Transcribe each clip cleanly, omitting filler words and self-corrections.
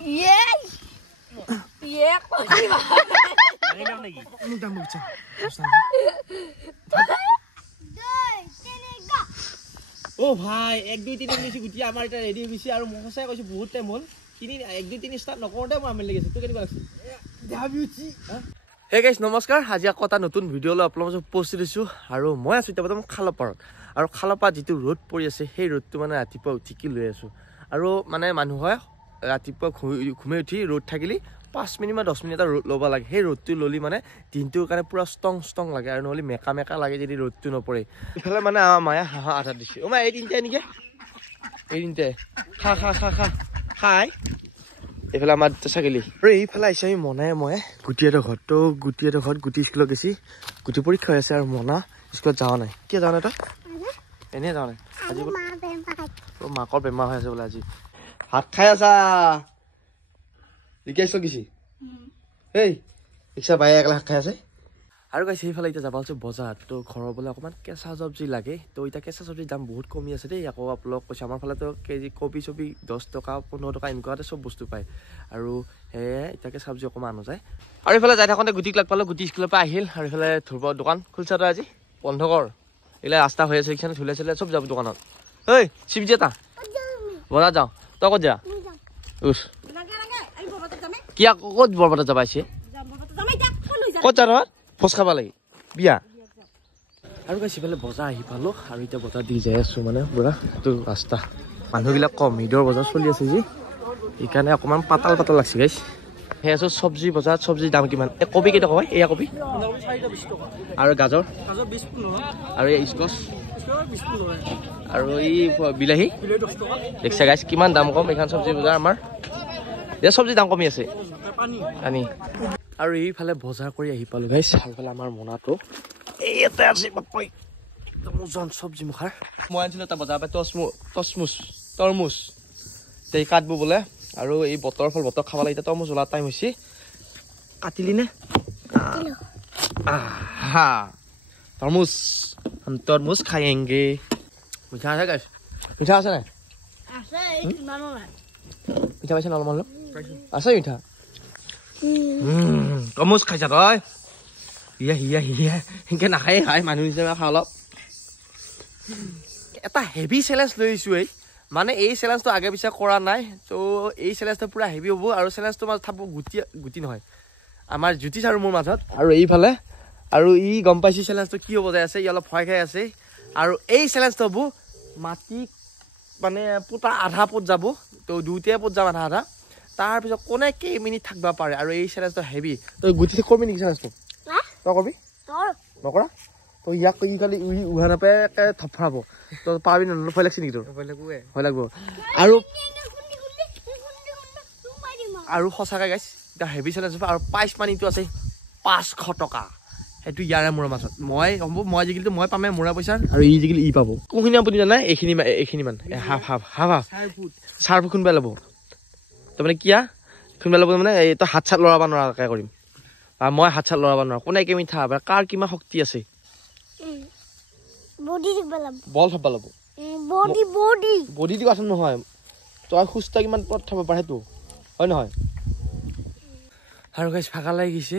Oh bhai, 1 2 3 নিছি গুটি আমাৰ এটা ৰেডি হৈছে আৰু মহসাই কৈছে বহুত টাইম হ'ল 1 2 3 ষ্টাৰ্ট নকৰোতে মই আমল লাগিছে তো কেনেকুৱা লাগছে দেখাবিউছি হে গাইস নমস্কাৰ আজি আকৌ এটা নতুন ভিডিঅ লৈ আপোনালোকক পোষ্ট দিছো আৰু মই আছো এতিয়া বৰ্তমান খালপাৰত আৰু খালপাত যিটো ৰ'দ পৰি আছে সেই ৰ'দটো মানে ৰাতিপুৱা উঠি কি লৈ আছো আৰু মানে মানুহ হয় ৰাতিপুৱা ঘুমে উঠি ৰ'দ থাকিলি 5 মিনিট বা 10 মিনিট ৰ'দ ল'ব লাগে সেই ৰ'দটো ললি মানে দিনটোৰ কাৰণে পুৰা ষ্টং লাগে আৰু নহলি মেকা লাগে যদি ৰ'দটো নপৰে ইফালে মানে আমাৰ মায়া হাঁহ আঠা দিছে ও মা এই তিনটা নেকি এই তিনটা খাই এফালে আমাৰ ছাগলী আৰু এইফালে আহিছে আমি মনাই মই গুটিয়াৰ ঘৰত গুটি স্কুলত গৈছি গুটি পৰীক্ষা আছে আৰু মনা স্কুলত যাৱা নাই কি যাৱা নাই তই এনে যাৱা নাই আজি মাকৰ বেমাৰ হৈ আছে বোলে আজি ভাত খাই আছা লিখাইছ কিছি এই ইচ্ছা বাই একলা খাই আছে আৰু গাইছে এইফালে এতিয়া যাব আছে বজাৰ তো ঘৰৰ বোলে অকমান কেঁচা চব্জি লাগে তো এতিয়া কেঁচা চব্জিৰ দাম বহুত কমি আছে দেই আকৌ আপোনালোক কৈছে আমাৰ ফালে তো কেজি কবি চবি 10 টকা 15 টকা এনেকুৱাতে চব বস্তু পায় আৰু এতিয়া কেঁচা চব্জি অকমান আনো যায় আৰু এইফালে যাই থাকোঁতে গুটিক লাগ পালো গুটি স্কুলৰ পৰা আহিল আৰু এইফালে ধুৰব দোকান খুলছা তো আজি বন্ধ কৰ এইলা ৰাস্তা হৈ আছে এইখানে ধুলে চলে চব যাব দোকানত ঐ শিৱজি এটা বজাৰ যাওঁ তই ক'ত যা উঠ কি ক'ত বৰপেটা যাব আছে ক'ত যা ফচ খাব লাগে বিয়া আৰু গাইছে ইফালে বজাৰ আহি পালো আৰু এতিয়া বজাৰ দি যাই আছো মানে পুৰা এইটো ৰাস্তা মানুহবিলাক কম ঈদৰ বজাৰ চলি আছে যি সেইকাৰণে অকণমান পাতাল লাগছে গাইছ সেই আছো চব্জি বজাৰত চব্জিৰ দাম কিমান এই কবি কেইটকা হয় এয়া কবি আৰু গাজৰ আৰু এই স্কচ আৰু এই বিলাহী দেখছা গাইছ কিমান দাম কম এইখন চব্জি বজাৰ আমাৰ এতিয়া চব্জিৰ দাম কমি আছে পানী আৰু এইফালে বজাৰ কৰি আহি পালো গাইছ এইফালে আমাৰ মোনাটো এইতে আছে বাপই একদম চব্জি মুখাৰ মই আনিছিলো এটা বজাৰ পৰা তৰমুজ এই কাটবো বোলে আৰু এই বতৰ খাব লাগে এতিয়া তৰমুজ ওলা টাইম হৈছে কাটিলি নে তৰমুজ খায়েংগে মিঠা আছে গাইছ মিঠা আছে নাই মিঠা পাইছে নলমান আছে মিঠা তৰমুজ খাইছা তই হিয়া সেনেকে নাখায় খাই মানুহ হিচাপে খা অলপ এটা হেভি চেলেঞ্জ লৈ আহিছো এই মানে এই চেলেঞ্জটো আগে পিছে কৰা নাই তো এই চেলেঞ্জটো পুৰা হেভি হ'ব আৰু চেলেঞ্জটো মাজত থাকব গুটি নহয় আমাৰ জ্যোতিষ আৰু মোৰ মাজত আৰু এইফালে আৰু ই গম পাইছি চেলেঞ্জটো কি হ'ব যাই আছে ই অলপ ভয় খাই আছে আৰু এই চেলেঞ্জটো হ'ব মাটি মানে পুতা আধা পোত যাব তো দুটাই পোত যাব আধা তাৰপিছত কোনে কেইমিনিট থাকিব পাৰে আৰু এই চেলেঞ্জটো হেভি তই গুটি কৰবি নেকি চেলেঞ্জটো তই কৰবি নকৰা তই ইয়াক ই খালি উহা নাপায় থপফাব তই পাবি ন ভয় লাগছে নেকি তোৰ ভয় লাগব আৰু সঁচাকৈ গাইছ এতিয়া হেভি চেলেঞ্জ আৰু প্ৰাইজ মানিটো আছে 500 টকা সেইটো ইয়াৰে মোৰ মাজত মই জিকিলিতো মই পামে মোৰা পইচাৰ আৰু ই জিকিলি ই পাব কোনখিনি আপুনি জানে এইখিনি মান হাফ চাৰ ফুট খুন্দাই ল'ব তাৰমানে কিয়া খুন্দাই ল'ব মানে এই তই হাত চাত লৰাব নোৱাৰাকৈ কৰিম বা মই হাত চাত লৰাব নোৱাৰো কোনে কেমি থা কাৰ কিমান শক্তি আছে বল থব ল'ব বডি দি কথা নহয় তই সুস্থ কিমান পথ থব পাৰে সেইটো হয় নহয় আৰু গাইছ ভাগা লাগি গৈছে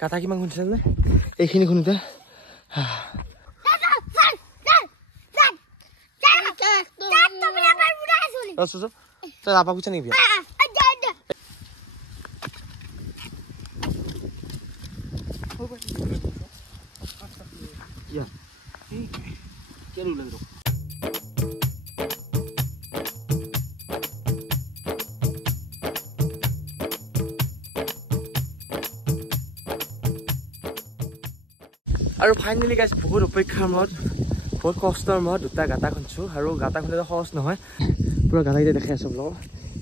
কাটা কিমান খুন্দিছে নে এইখিনি খুন্দোতে তই আপা খুঁজছা নেকি আৰু ফাইনেলি গাইছ বহুত অপেক্ষাৰ মূৰত বহুত কষ্টৰ মূৰত দুটা গাঁটা খুন্দিছোঁ আৰু গাঁটা খুন্দিলে সহজ নহয় পুৰা গাঁটাকেইটা দেখাই আছোঁ আপোনালোকক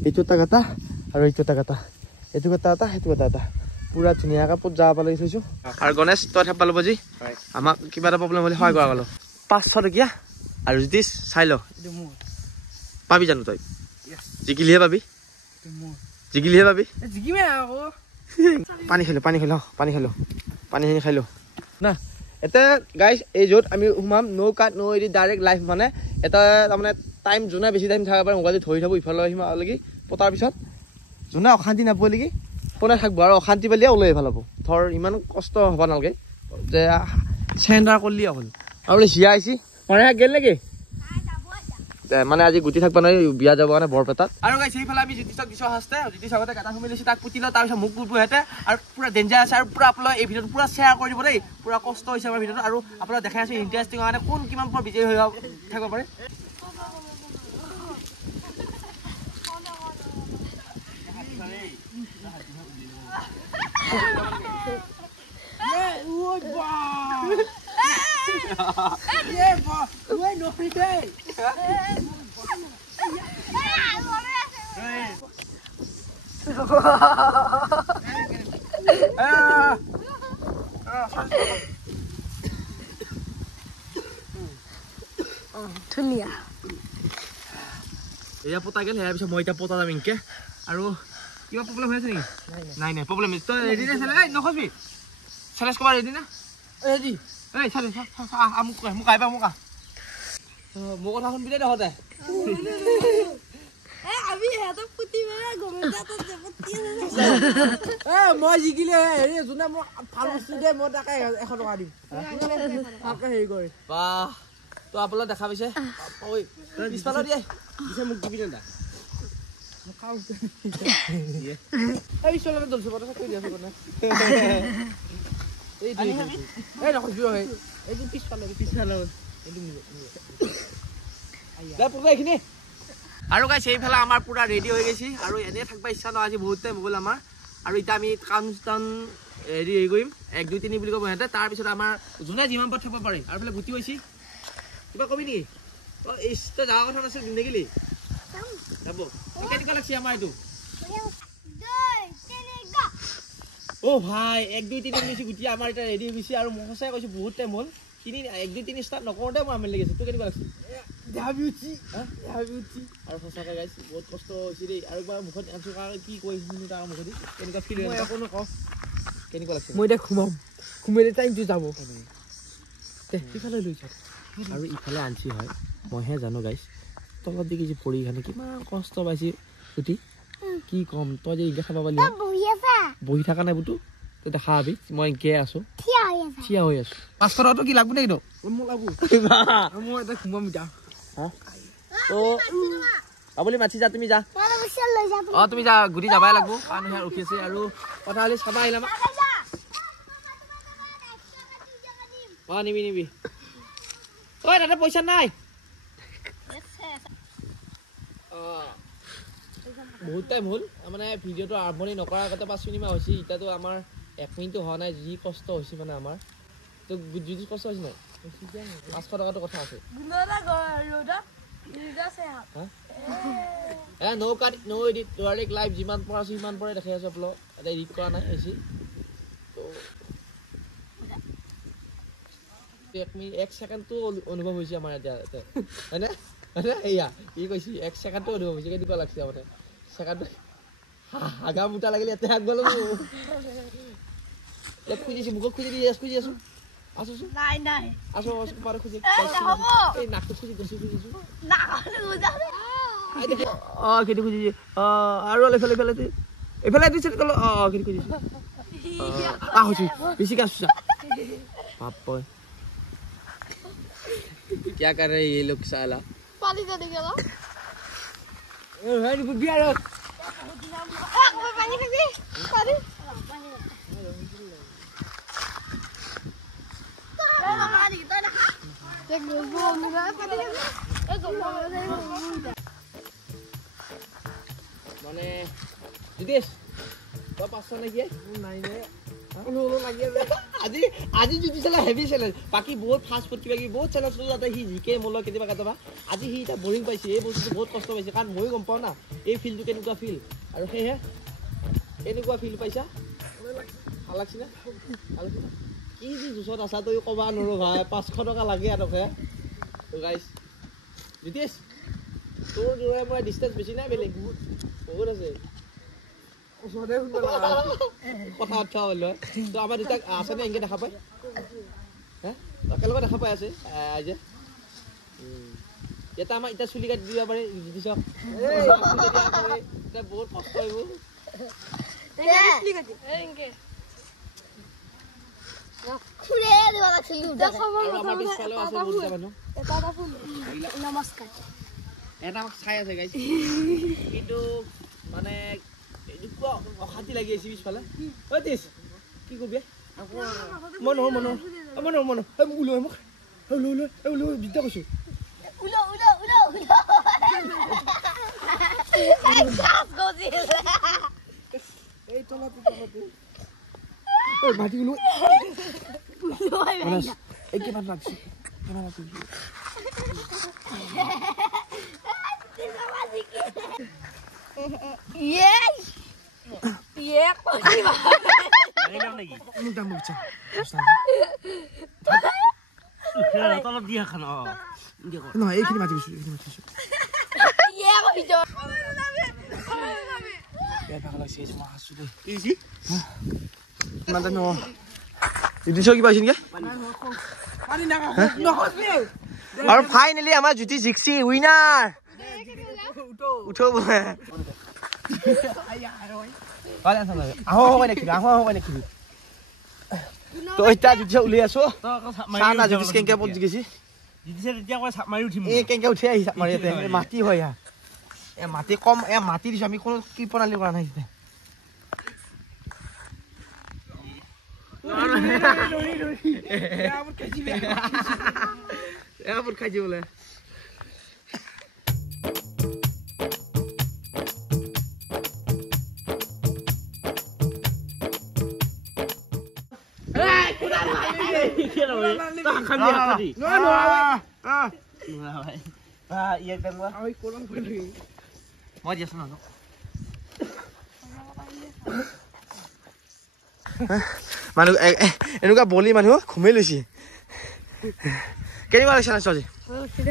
এইটো এটা গাঁটা আৰু এইটো এটা গাঁটা এইটো গাঁটা এটা সেইটো গাঁটা এটা পুৰা ধুনীয়াকৈ পোত যাব লাগি থৈছোঁ আৰু গণেশ তই থাপ পালো বাজি আমাক কিবা এটা প্ৰব্লেম হ'লে সহায় কৰা গ'লো 500 টকীয়া আৰু যদি চাই ল পাবি জানো তই জিকিলিহে পাবি পানী খাই ল না এতিয়া গাইছ এই য'ত আমি সোমাম নৌ কাট নৌ এৰি ডাইৰেক্ট লাইভ মানে এটা তাৰমানে টাইম যোনে বেছি টাইম থাকিব পাৰে মোবাইলটো ধৰি থাকোঁ ইফালে সিমালৈকে পতাৰ পিছত যোনে অশান্তি নাপায় নেকি কোনে থাকিব আৰু অশান্তি পালিয়ে ওলাই ভাল হ'ব ধৰ ইমান কষ্ট হ'ব নালাগে যে চেণ্ডাৰ কৰিলেই হ'ল আৰু জিয়া আহিছি মানে গেল নেকি মানে আজি গুটি থাকিব নহয় বিয়া যাব মানে বৰপেটাত আৰু গাইছে সেইফালে আমি জ্যোতিষক দিছোঁ হাসতে জ্যোতিষ আগতে গাটা সুমি লৈছোঁ তাক পুতি লওঁ তাৰপিছত মোক বুটবো হেঁতে আৰু পুৰা ডেঞ্জাৰ আছে আৰু পুৰা আপোনালোকে এই ভিডিঅ'টো পুৰা শ্বেয়াৰ কৰি দিব দেই পুৰা কষ্ট হৈছে আমাৰ ভিডিঅ'টো আৰু আপোনালোকে দেখাই আছে ইণ্টাৰেষ্টিং কাৰণে কোন কিমান পৰা বিজয়ী হৈ থাকিব পাৰে ধুনীয়া এয়া পতা গেল ইয়াৰ পিছত মই এতিয়া পতা যাম ইনকে আৰু কিবা প্ৰব্লেম হৈ আছে নেকি নাই নাই প্ৰব্লেম তই ৰেডি নে চালে নখচবি চেলেঞ্জ ক'বা ৰেডি না ৰেডি এই চালে মোক আহিবা মোক মোৰ কথা শুনবি দে তহঁতে মই জিকিলে হেৰি যোনে মোক ভাল বস্তু দিয়ে মই তাকে 100 টকা দিম হেৰি কৰি বাহ তো আপোনালোক দেখা পাইছে ঐ পিছফালে দিয়ে পিছে মোক দিবি না এই চলনে দলছো কথা কৈ দিয়া কোনে এই নখজবি হয় এইটো পিছফালে এইটো দে পুৰা এইখিনি আৰু গাইছে এইফালে আমাৰ পুৰা ৰেডি হৈ গৈছে আৰু এনে থাকিব ইচ্ছা নহয় আজি বহুত টাইম হ'ল আমাৰ আৰু এতিয়া আমি কাম হেৰি কৰিম 1 2 3 বুলি ক'ব সিহঁতে তাৰপিছত আমাৰ যোনে যিমান পাৰ থাকিব পাৰে আৰু এইফালে গুটি হৈছে কিবা কবি নেকি তই যাৱাৰ কথা নাছিল জিন্দগিলি যাব কেনেকুৱা লাগছে আমাৰ এইটো অ' ভাই 1 2 3 মিনিট গুটি আমাৰ এতিয়া ৰেডি হৈ গৈছে আৰু মই সঁচাই কৈছোঁ বহুত টাইম হ'ল 1 2 3 ষ্টাৰ্ট নকৰোঁতে মই আমনি লাগিছে তোৰ কেনেকুৱা লাগছে আৰু সঁচাকৈ গাইছে বহুত কষ্ট হৈছে দেই আৰু এবাৰ মুখত আনছো কাৰণে কি কৈছোঁ তাৰ মুখেদি কেনেকুৱা ফিল হয় একো নকওঁ কেনেকুৱা লাগছে মই এতিয়া ঘুমাই টাইমটো যাব সিফালে লৈছ আৰু ইফালে আনছি হয় মইহে জানো গাইছ তলত দেখি যে পৰি খানে কিমান কষ্ট পাইছে উঠি কি ক'ম তই যে দেখা পাবি বহি থকা নাই বুটু তই দেখা পাবি মই এনেকৈ আছোঁ থিয়া হৈ আছোঁ 500 টকাটো কি লাগব নেকি মোক লাগব মই এতিয়া ঘুমাম এতিয়া তো আপুনি মাতি যা তুমি যা অঁ তুমি যা গুটি যাবাই লাগব পানী হেয়াৰ ৰখি আছে আৰু কথা হ'লে চাবা আহিলাম অঁ নিবি ঐ তাতে পইচা নাই বহুত টাইম হ'ল মানে ভিডিঅ'টো আৰম্ভণি নকৰাৰ আগতে 5 মিনিটমান হৈছে এতিয়াতো আমাৰ 1 মিনিটো হোৱা নাই যি কষ্ট হৈছে মানে আমাৰ তো যি কষ্ট হৈছে নাই 500 টকাটো কথা আছে নো এডিট ডাইৰেক্ট লাইভ যিমান পৰা আছে সিমান পৰাই দেখাই আছোঁ আপোনালোক এটা এডিট কৰা নাই হৈছে তো 1 ছেকেণ্ডটো অনুভৱ হৈছে আমাৰ এতিয়া হয়নে এয়া কি কৈছে 1 ছেকেণ্ডটো অনুভৱ হৈছে কেনেকুৱা লাগছে মানে ছেকেণ্ডটো হাগা মুটা লাগিলে ইয়াতে হাগ গ'লো ইয়াত খুজিছোঁ মুখত খুজি দি খুজি আছোঁ আছোঁ আছোঁ পাৰে খুজি এই নাকটো খুজিছোঁ অঁ খেতি খুজিছে আৰু এইফালে দিছে অঁ খেতি খুজিছোঁ আছোঁ বেছিকৈ আছোঁ পাপ क्या कर रहे हैं ये लोग साला पानी चले गया হেৰি বিয়া ৰ पानी फेंक दे पानी মানে জিতেশ তই 500 নেকি নাই নে আজি আজি যদি চালা হেভি চেলেঞ্জ বাকী বহুত ফাষ্ট ফুড কিবা কিবি বহুত চেলেঞ্জ যাতে সি জিকে মোলৈ কেতিয়াবা কেতিয়াবা আজি সি এতিয়া বৰিং পাইছে এই বস্তুটো বহুত কষ্ট পাইছে কাৰণ ময়ো গম পাওঁ না এই ফিল্ডটো কেনেকুৱা ফিল আৰু সেয়েহে এনেকুৱা ফিল পাইছা ভাল লাগছি না কি যি জোচত আছা তই ক'বা নোৱাৰো ভাই 500 টকা লাগে আনকে তো গাইছ জিতেশ তোৰ দূৰে মই ডিষ্টেঞ্চ বেছি নাই বেলেগ বহুত আছে কথা উঠা হ'ল তো আমাৰ দুটাক আছেনে এনেকৈ দেখা পায় হে একেলগে দেখা পাই আছে যে এটা আমাৰ এতিয়া চুলি কাটি দিব পাৰে জিতিছক এতিয়া বহুত কষ্ট হ'ব এনেকে খুৰে দিব লাগিছিল নমস্কাৰ এটা আমাক চাই আছে গাইছ কিন্তু মানে এইটো অশান্তি লাগি আছে পিছফালে ঐ দিছ কি কবি মন ওলো মোক ওলো বিদ্যা কৈছো উলো গাছ গজিল এই তলতে ঐ মাটি ওলো এই কিমান লাগছে নহয় এইখিনি মাতি দিছো কিবা আৰু ফাইনেলি আমাৰ জ্যোতি জিকছি উইনাৰ উঠো বোলে তো এতিয়া জ্যোতি উলিয়াই আছো কেনেকে পত জিকিছি কেনেকে উঠি আহিছে আমাৰ ইয়াতে মাটি হয় মাটি কম মাটি দিছো আমি কোনো কি প্ৰণালী কৰা নাই খাইছে বোলে মই দিছো ন মানুহ এনেকুৱা বলি মানুহ ঘুমাই লৈছে কেনেকুৱা লাগিছে নাচো আজি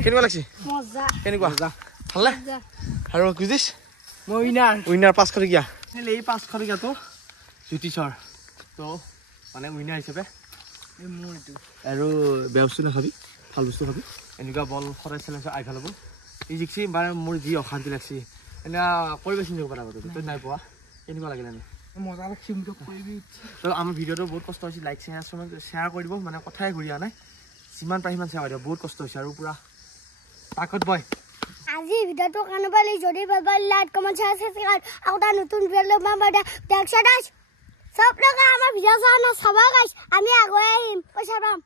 কেনেকুৱা লাগিছে কেনেকুৱা ভাল আৰু বুজিছ মই উইনাৰ 500 টকীয়া এই 500 টকীয়াটো জ্যোতিষৰ তো মানে উইনাৰ হিচাপে আৰু বেয়া বস্তু নাখাবি ভাল বস্তু খাবি এনেকুৱা বল সদায় চেলেঞ্জ আই ভাল হ'ব এই জিকছি মানে মোৰ যি অশান্তি লাগছি এনেকুৱা কৰিবি চিন্তা কৰা তই নাই পোৱা কেনেকুৱা লাগিলে মজা লাগছে তো আমাৰ ভিডিঅ'টো বহুত কষ্ট হৈছে লাইক শ্বেয়াৰ কৰি দিব মানে কথাই ঘূৰি অহা নাই যিমান পাৰে সিমান শ্বেয়াৰ কৰি দিব বহুত কষ্ট হৈছে আৰু পুৰা তাকত বয় আজি ভিডিঅ'টো কানোবা যদি লাইক কমেন্ট শ্বেয়াৰ আৰু এটা নতুন ভিডিঅ' পাম দেখছ সব লোক আমাৰ ভিডিঅ' চাবা গাইছ আমি আগুৱাই আহিম পইচা পাম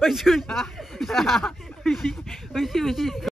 Ôi trời